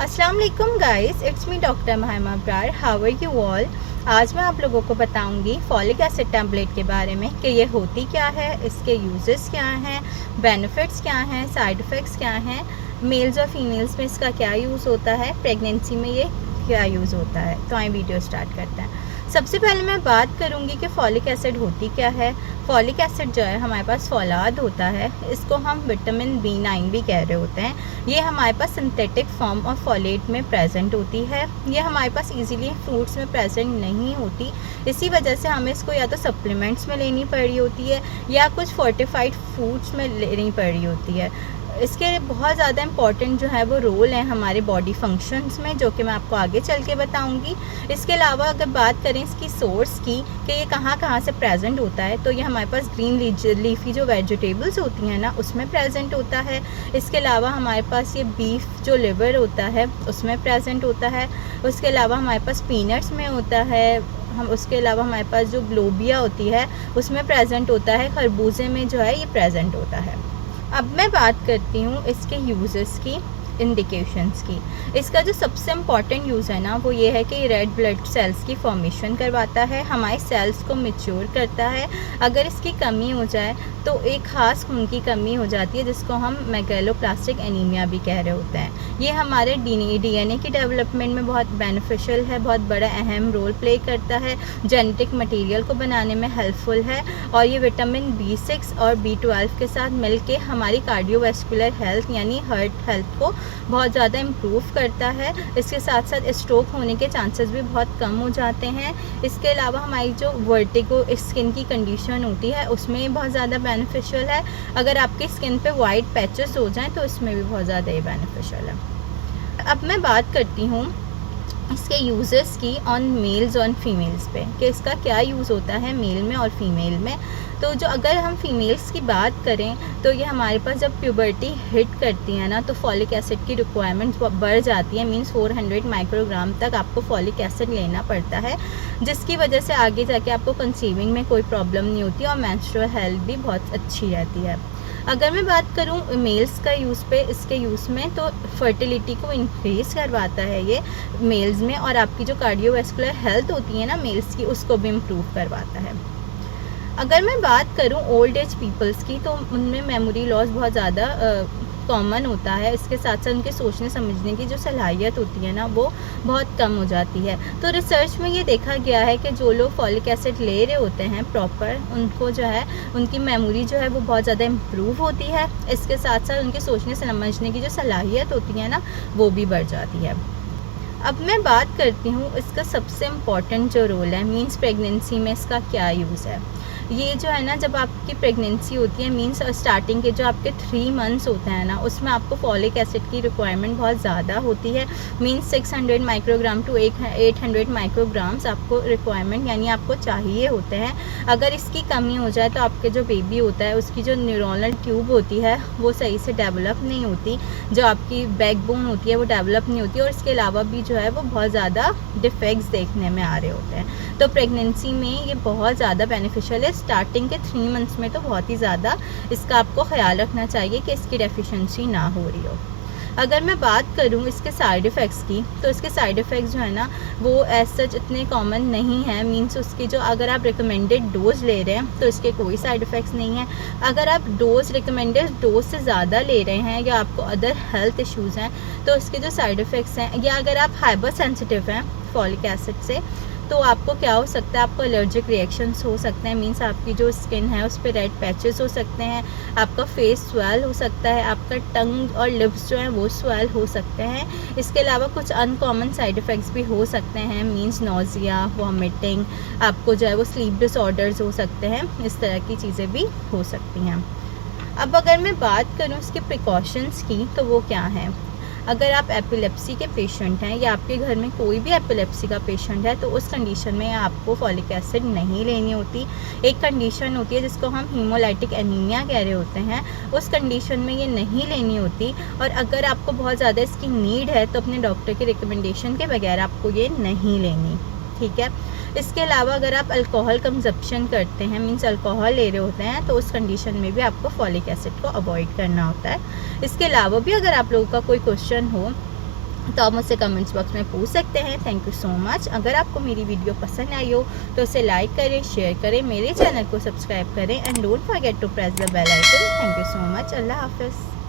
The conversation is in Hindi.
अस्सलाम वालेकुम guys, it's me doctor Mahima Abrar. How are you all. आज मैं आप लोगों को बताऊंगी फॉलिक एसिड टैबलेट के बारे में कि ये होती क्या है, इसके यूजेस क्या हैं, बेनिफिट्स क्या हैं, साइड इफ़ेक्ट्स क्या हैं, मेल्स और फीमेल्स में इसका क्या यूज़ होता है, प्रेगनेंसी में ये क्या यूज़ होता है। तो आइए वीडियो स्टार्ट करते हैं। सबसे पहले मैं बात करूंगी कि फॉलिक एसिड होती क्या है। फॉलिक एसिड जो है हमारे पास फौलाद होता है, इसको हम विटामिन B9 भी कह रहे होते हैं। ये हमारे पास सिंथेटिक फॉर्म और फॉलेट में प्रेजेंट होती है। ये हमारे पास इजीली फ्रूट्स में प्रेजेंट नहीं होती, इसी वजह से हमें इसको या तो सप्लीमेंट्स में लेनी पड़ रही होती है या कुछ फोर्टिफाइड फूड्स में लेनी पड़ रही होती है। इसके बहुत ज़्यादा इम्पॉर्टेंट जो है वो रोल है हमारे बॉडी फंक्शंस में, जो कि मैं आपको आगे चल के बताऊंगी। इसके अलावा अगर बात करें इसकी सोर्स की कि ये कहाँ कहाँ से प्रेजेंट होता है, तो ये हमारे पास ग्रीन लीफी जो वेजिटेबल्स होती हैं ना, उसमें प्रेजेंट होता है। इसके अलावा हमारे पास ये बीफ जो लिवर होता है उसमें प्रेजेंट होता है। उसके अलावा हमारे पास पीनट्स में होता है। उसके अलावा हमारे पास जो ग्लोबिया होती है उसमें प्रेजेंट होता है। खरबूजे में जो है ये प्रेजेंट होता है। अब मैं बात करती हूँ इसके यूजेस की, इंडिकेशंस की। इसका जो सबसे इम्पॉर्टेंट यूज़ है ना वो ये है कि रेड ब्लड सेल्स की फॉर्मेशन करवाता है, हमारे सेल्स को मैच्योर करता है। अगर इसकी कमी हो जाए तो एक ख़ास खून की कमी हो जाती है जिसको हम मेगैलोप्लास्टिक एनीमिया भी कह रहे होते हैं। ये हमारे डीएनए की डेवलपमेंट में बहुत बेनिफिशियल है, बहुत बड़ा अहम रोल प्ले करता है, जेनेटिक मटेरियल को बनाने में हेल्पफुल है। और ये विटामिन B6 और B12 के साथ मिलके हमारी कार्डियोवैस्कुलर हेल्थ यानी हार्ट हेल्थ को बहुत ज़्यादा इम्प्रूव करता है। इसके साथ साथ स्ट्रोक होने के चांसेस भी बहुत कम हो जाते हैं। इसके अलावा हमारी जो वर्टिगो स्किन की कंडीशन होती है उसमें बहुत ज़्यादा बेनिफिशियल है। अगर आपकी स्किन पे वाइट पैचेस हो जाएं तो इसमें भी बहुत ज़्यादा ये बेनिफिशियल है। अब मैं बात करती हूँ इसके यूज़ेस की ऑन मेल्स और फीमेल्स पे, कि इसका क्या यूज़ होता है मेल में और फीमेल में। तो जो अगर हम फीमेल्स की बात करें तो ये हमारे पास जब प्यूबर्टी हिट करती है ना तो फॉलिक एसिड की रिक्वायरमेंट बढ़ जाती है। मींस 400 माइक्रोग्राम तक आपको फॉलिक एसिड लेना पड़ता है, जिसकी वजह से आगे जाके आपको कंसीविंग में कोई प्रॉब्लम नहीं होती और मेंस्ट्रुअल हेल्थ भी बहुत अच्छी रहती है। अगर मैं बात करूं मेल्स का यूज़ पे, इसके यूज़ में तो फर्टिलिटी को इंक्रीज़ करवाता है ये मेल्स में, और आपकी जो कार्डियोवैस्कुलर हेल्थ होती है ना मेल्स की उसको भी इम्प्रूव करवाता है। अगर मैं बात करूं ओल्ड एज पीपल्स की तो उनमें मेमोरी लॉस बहुत ज़्यादा कॉमन होता है। इसके साथ साथ उनके सोचने समझने की जो सलाहियत होती है ना वो बहुत कम हो जाती है। तो रिसर्च में ये देखा गया है कि जो लोग फॉलिक एसिड ले रहे होते हैं प्रॉपर, उनको जो है उनकी मेमोरी जो है वो बहुत ज़्यादा इम्प्रूव होती है। इसके साथ साथ उनके सोचने समझने की जो सलाहियत होती है ना वो भी बढ़ जाती है। अब मैं बात करती हूँ इसका सबसे इम्पॉर्टेंट जो रोल है, मींस प्रेगनेंसी में इसका क्या यूज़ है। ये जो है ना जब आपकी प्रेगनेंसी होती है, मींस स्टार्टिंग के जो आपके 3 मंथ्स होते हैं ना उसमें आपको फॉलिक एसिड की रिक्वायरमेंट बहुत ज़्यादा होती है। मींस 600 माइक्रोग्राम टू 800 माइक्रोग्राम्स आपको रिक्वायरमेंट यानी आपको चाहिए होते हैं। अगर इसकी कमी हो जाए तो आपके जो बेबी होता है उसकी जो न्यूरोनल ट्यूब होती है वो सही से डेवलप नहीं होती, जो आपकी बैकबोन होती है वो डेवलप नहीं होती, और इसके अलावा भी जो है वो बहुत ज़्यादा डिफेक्ट्स देखने में आ रहे होते हैं। तो प्रेगनेंसी में ये बहुत ज़्यादा बेनिफिशियल है। स्टार्टिंग के 3 मंथ्स में तो बहुत ही ज़्यादा इसका आपको ख्याल रखना चाहिए कि इसकी डेफिशिएंसी ना हो रही हो। अगर मैं बात करूँ इसके साइड इफ़ेक्ट्स की तो इसके साइड इफ़ेक्ट्स जो है ना वो एज सच इतने कॉमन नहीं है। मींस उसकी जो अगर आप रिकमेंडेड डोज ले रहे हैं तो इसके कोई साइड इफ़ेक्ट्स नहीं है। अगर आप रिकमेंडेड डोज से ज़्यादा ले रहे हैं या आपको अदर हेल्थ इश्यूज़ हैं तो इसके जो साइड इफ़ेक्ट्स हैं, या अगर आप हाइपर सेंसिटिव हैं फॉलिक एसिड से तो आपको क्या हो सकता है, आपको एलर्जिक रिएक्शंस हो सकते हैं। मींस आपकी जो स्किन है उस पर रेड पैचेस हो सकते हैं, आपका फेस स्वेल हो सकता है, आपका टंग और लिप्स जो हैं वो स्वेल हो सकते हैं। इसके अलावा कुछ अनकॉमन साइड इफ़ेक्ट्स भी हो सकते हैं, मींस नोज़िया, वॉमिटिंग, आपको जो है वो स्लीप डिसऑर्डर्स हो सकते हैं, इस तरह की चीज़ें भी हो सकती हैं। अब अगर मैं बात करूँ इसके प्रिकॉशंस की तो वो क्या हैं। अगर आप एपिलेप्सी के पेशेंट हैं या आपके घर में कोई भी एपिलेप्सी का पेशेंट है तो उस कंडीशन में आपको फॉलिक एसिड नहीं लेनी होती। एक कंडीशन होती है जिसको हम हीमोलाइटिक एनीमिया कह रहे होते हैं, उस कंडीशन में ये नहीं लेनी होती। और अगर आपको बहुत ज़्यादा इसकी नीड है तो अपने डॉक्टर की रिकमेंडेशन के बगैर आपको ये नहीं लेनी, ठीक है। इसके अलावा अगर आप अल्कोहल कंजप्शन करते हैं, मींस अल्कोहल ले रहे होते हैं, तो उस कंडीशन में भी आपको फॉलिक एसिड को अवॉइड करना होता है। इसके अलावा भी अगर आप लोगों का कोई क्वेश्चन हो तो आप मुझसे कमेंट्स बॉक्स में पूछ सकते हैं। Thank you so much. अगर आपको मेरी वीडियो पसंद आई हो तो उसे लाइक करें, शेयर करें, मेरे चैनल को सब्सक्राइब करें and don't forget to press the bell icon. Thank you so much. अल्लाह हाफ़िज़।